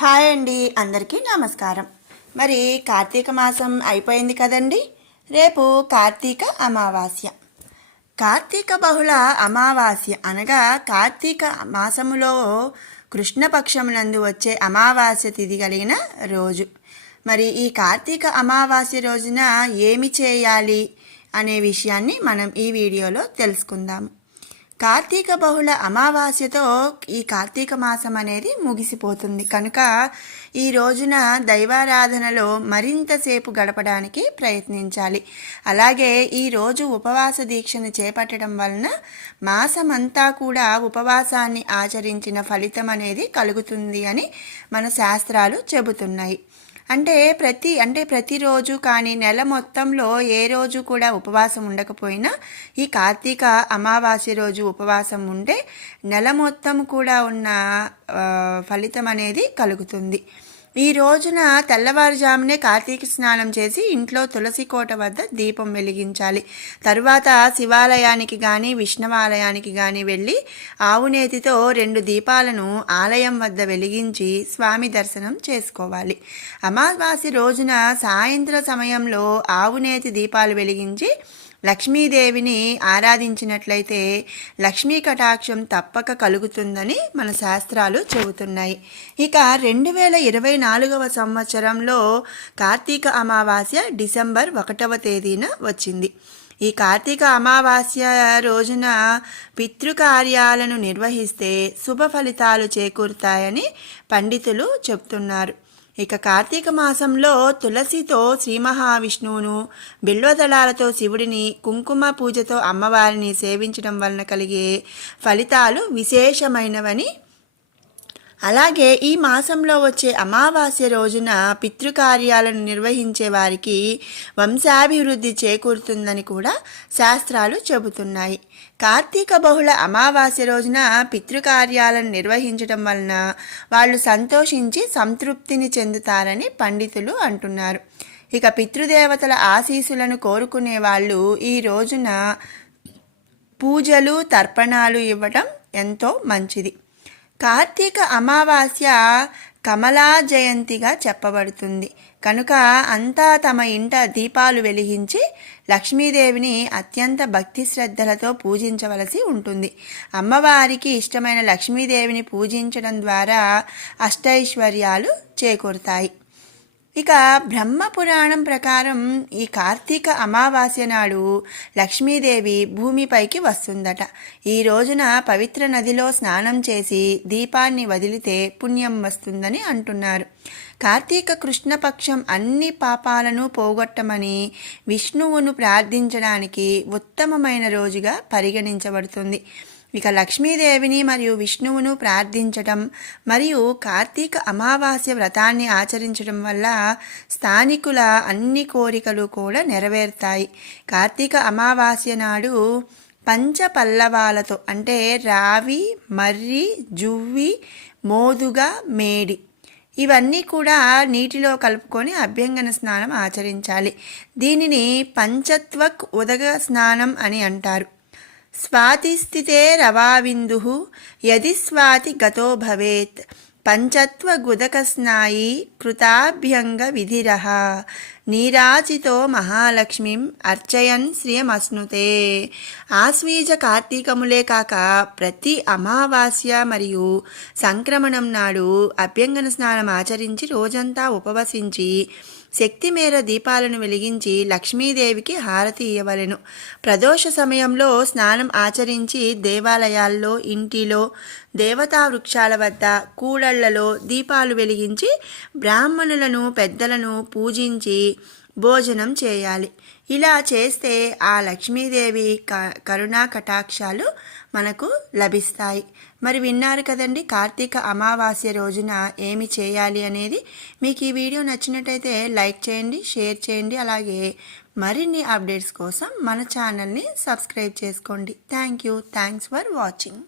Hi అండి, అందరికీ నమస్కారం. మరి కార్తీక మాసం అయిపోయింది కదండి. రేపు కార్తీక అమావాస్య. కార్తీక బహుళ అమావాస్య అనగా కార్తీక మాసములో కృష్ణపక్షమునందు వచ్చే అమావాస్య తిథి కలిగిన రోజు. మరి ఈ కార్తీక అమావాస్య రోజున ఏమి చేయాలి అనే విషయాన్ని మనం ఈ వీడియోలో తెలుసుకుందాము. కార్తీక బహుళ అమావాస్యతో ఈ కార్తీక మాసం అనేది ముగిసిపోతుంది కనుక ఈ రోజున దైవారాధనలో మరింతసేపు గడపడానికి ప్రయత్నించాలి. అలాగే ఈ రోజు ఉపవాస దీక్షను చేపట్టడం వలన మాసమంతా కూడా ఉపవాసాన్ని ఆచరించిన ఫలితం అనేది కలుగుతుంది అని మన శాస్త్రాలు చెబుతున్నాయి. అంటే ప్రతిరోజు కానీ నెల మొత్తంలో ఏ రోజు కూడా ఉపవాసం ఉండకపోయినా ఈ కార్తీక అమావాస్య రోజు ఉపవాసం ఉంటే నెల మొత్తం కూడా ఉన్న ఫలితం అనేది కలుగుతుంది. ఈ రోజున తెల్లవారుజామునే కార్తీక స్నానం చేసి ఇంట్లో తులసి కోట వద్ద దీపం వెలిగించాలి. తరువాత శివాలయానికి కానీ విష్ణువాలయానికి కానీ వెళ్ళి ఆవునేతితో 2 దీపాలను ఆలయం వద్ద వెలిగించి స్వామి దర్శనం చేసుకోవాలి. అమావాస్య రోజున సాయంత్ర సమయంలో ఆవునేతి దీపాలు వెలిగించి లక్ష్మీదేవిని ఆరాధించినట్లయితే లక్ష్మీ కటాక్షం తప్పక కలుగుతుందని మన శాస్త్రాలు చెబుతున్నాయి. ఇక 2024 సంవత్సరంలో కార్తీక అమావాస్య డిసెంబర్ 1వ తేదీన వచ్చింది. ఈ కార్తీక అమావాస్య రోజున పితృకార్యాలను నిర్వహిస్తే శుభ ఫలితాలు చేకూరుతాయని పండితులు చెబుతున్నారు. ఇక కార్తీక మాసంలో తులసితో శ్రీ మహావిష్ణువును, బిల్వదళాలతో శివుడిని, కుంకుమ పూజతో అమ్మవారిని సేవించడం వలన కలిగే ఫలితాలు విశేషమైనవని, అలాగే ఈ మాసంలో వచ్చే అమావాస్య రోజున పితృకార్యాలను నిర్వహించే వారికి వంశాభివృద్ధి చేకూరుతుందని కూడా శాస్త్రాలు చెబుతున్నాయి. కార్తీక బహుళ అమావాస్య రోజున పితృకార్యాలను నిర్వహించడం వలన వాళ్ళు సంతోషించి సంతృప్తిని చెందుతారని పండితులు అంటున్నారు. ఇక పితృదేవతల ఆశీస్సులను కోరుకునే వాళ్ళు ఈ రోజున పూజలు తర్పణాలు ఇవ్వటం ఎంతో మంచిది. కార్తీక అమావాస్య కమలా జయంతిగా చెప్పబడుతుంది కనుక అంతా తమ ఇంట దీపాలు వెలిగించి లక్ష్మీదేవిని అత్యంత భక్తి శ్రద్ధలతో పూజించవలసి ఉంటుంది. అమ్మవారికి ఇష్టమైన లక్ష్మీదేవిని పూజించడం ద్వారా అష్టైశ్వర్యాలు చేకూరుతాయి. ఇక బ్రహ్మపురాణం ప్రకారం ఈ కార్తీక అమావాస్య నాడు లక్ష్మీదేవి భూమిపైకి వస్తుందట. ఈ రోజున పవిత్ర నదిలో స్నానం చేసి దీపాన్ని వదిలితే పుణ్యం వస్తుందని అంటున్నారు. కార్తీక కృష్ణపక్షం అన్ని పాపాలను పోగొట్టమని విష్ణువును ప్రార్థించడానికి ఉత్తమమైన రోజుగా పరిగణించబడుతుంది. ఇక లక్ష్మీదేవిని మరియు విష్ణువును ప్రార్థించటం మరియు కార్తీక అమావాస్య వ్రతాన్ని ఆచరించడం వల్ల స్థానికుల అన్ని కోరికలు కూడా నెరవేరుతాయి. కార్తీక అమావాస్య నాడు పంచపల్లవాలతో అంటే రావి, మర్రి, జువ్వి, మోదుగా, మేడి ఇవన్నీ కూడా నీటిలో కలుపుకొని అభ్యంగన స్నానం ఆచరించాలి. దీనిని పంచత్వక్ ఉదక స్నానం అని అంటారు. స్వాతిస్థితే రవావిందుః యది స్వాతి గతో భవేత్ పంచత్వగుదకస్నాయి కృతాభ్యంగ విధిరః నీరాజితో మహాలక్ష్మీం అర్చయన్ శ్రియమస్నుతే. ఆశ్వీజ కార్తీకములే కాక ప్రతి అమావాస్య మరియు సంక్రమణం నాడు అభ్యంగన స్నానం ఆచరించి రోజంతా ఉపవసించి శక్తి మేర దీపాలను వెలిగించి లక్ష్మీదేవికి హారతి ఇవ్వవలెను. ప్రదోష సమయంలో స్నానం ఆచరించి దేవాలయాల్లో, ఇంటిలో, దేవతా వృక్షాల వద్ద, కూడళ్లలో దీపాలు వెలిగించి బ్రాహ్మణులను, పెద్దలను పూజించి భోజనం చేయాలి. ఇలా చేస్తే ఆ లక్ష్మీదేవి కరుణా కటాక్షాలు మనకు లభిస్తాయి. మరి విన్నారు కదండి కార్తీక అమావాస్య రోజున ఏమి చేయాలి అనేది. మీకు ఈ వీడియో నచ్చినట్టయితే లైక్ చేయండి, షేర్ చేయండి. అలాగే మరిన్ని అప్డేట్స్ కోసం మన ఛానల్ని సబ్స్క్రైబ్ చేసుకోండి. Thanks for watching.